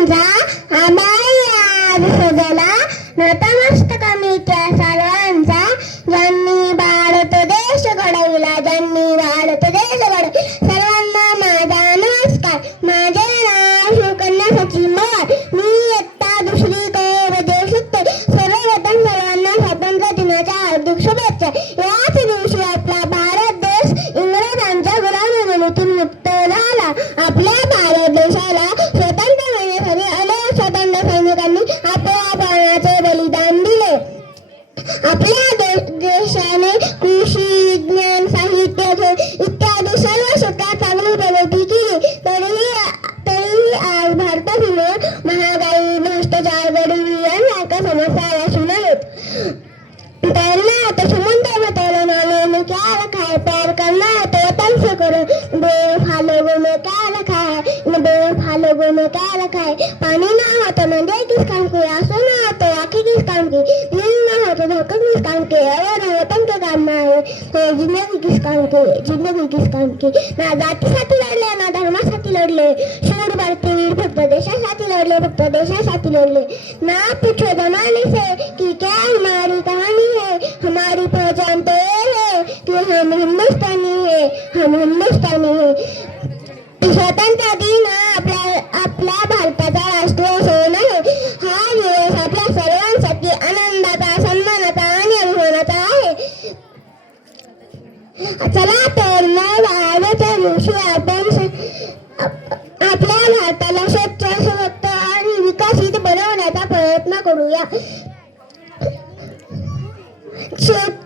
सर्वांचा आभारी आज सजला नतमस्तक मी त्या सर्वांचा ज्यांनी भारत देश घडविला सर्वांना माझा नमस्कार. माझे नाव शिवकन्या सचिन पवार. मी इयत्ता दुसरी क मध्ये शिकते. सर्वप्रथम सर्वांना स्वातंत्र्य दिनाच्या हार्दिक शुभेच्छा. याच दिवशी आपला भारत देश इंग्रजांच्या गुलामीतून मुक्त झाला. आपल्या भारत देशाला स्वतंत्र मिळण्यासाठी अनेक स्वातंत्र्य सैनिकांनी आपल्या प्राणाचे बलिदान दिले. आपल्या देशाने कृषी, विज्ञान, साहित्य, खेळ इत्यादी सर्व क्षेत्रात चांगली प्रगती केली. तरीही आज भारतातील महागाई, भ्रष्टाचार, गरिबी यांसारख्या समस्या असून आहेत. तैरना आता समुद्र में तैरना में क्या रखा है, प्यार करना है तो वतन से करो. बेवफा में क्या रखा है, बेवफा में क्या रखा है. पानी ना हो तो मंदिर किस काम की, आंसू ना हो तो आंखें किस काम की, दिल ना हो तो धोखा किस काम की, अगर वतन के काम ना हो तो जिंदगी किस काम की. ना जातीसाठी लढले, ना धर्मासाठी लढले. शूर भारतीय फक्त देशासाठी लढले. ना पूछो जमाने से कि क्या हमारी कहानी है, हमारी पहचान तो ये है कि हम हिंदुस्तानी है. स्वतंत्र दिन आपल्या भारताचा राष्ट्रीय सण आहे. हा दिवस आपल्या सर्वांसाठी आनंदाचा, सन्मानाचा आणि अभिमानाचा आहे. चला तर मग आजच्या दिवशी आपण आपल्या भारताला स्वच्छ, सशक्त आणि विकसित बनवण्याचा प्रयत्न करूया.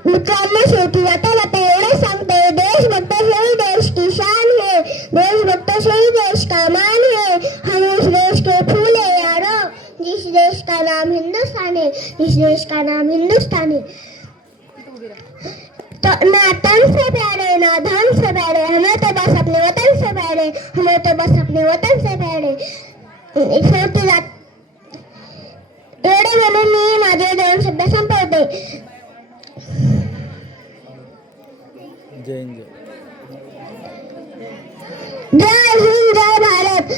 मित्रांनो, शेवटी जाता एवढे सांगते, देशभक्त शहीद देश की शान है, देशभक्त शहीद देश का मान है. हम उस देश के फूल है यारो, जिस देश का नाम हिंदुस्तान है. तो ना तन से प्यारे, ना धन से प्यारे, हमें तो बस अपने वतन से प्यारे. शेवटी एवढे म्हणून मी माझे 2 शब्द संपवते. जय हिंद, जय भारत.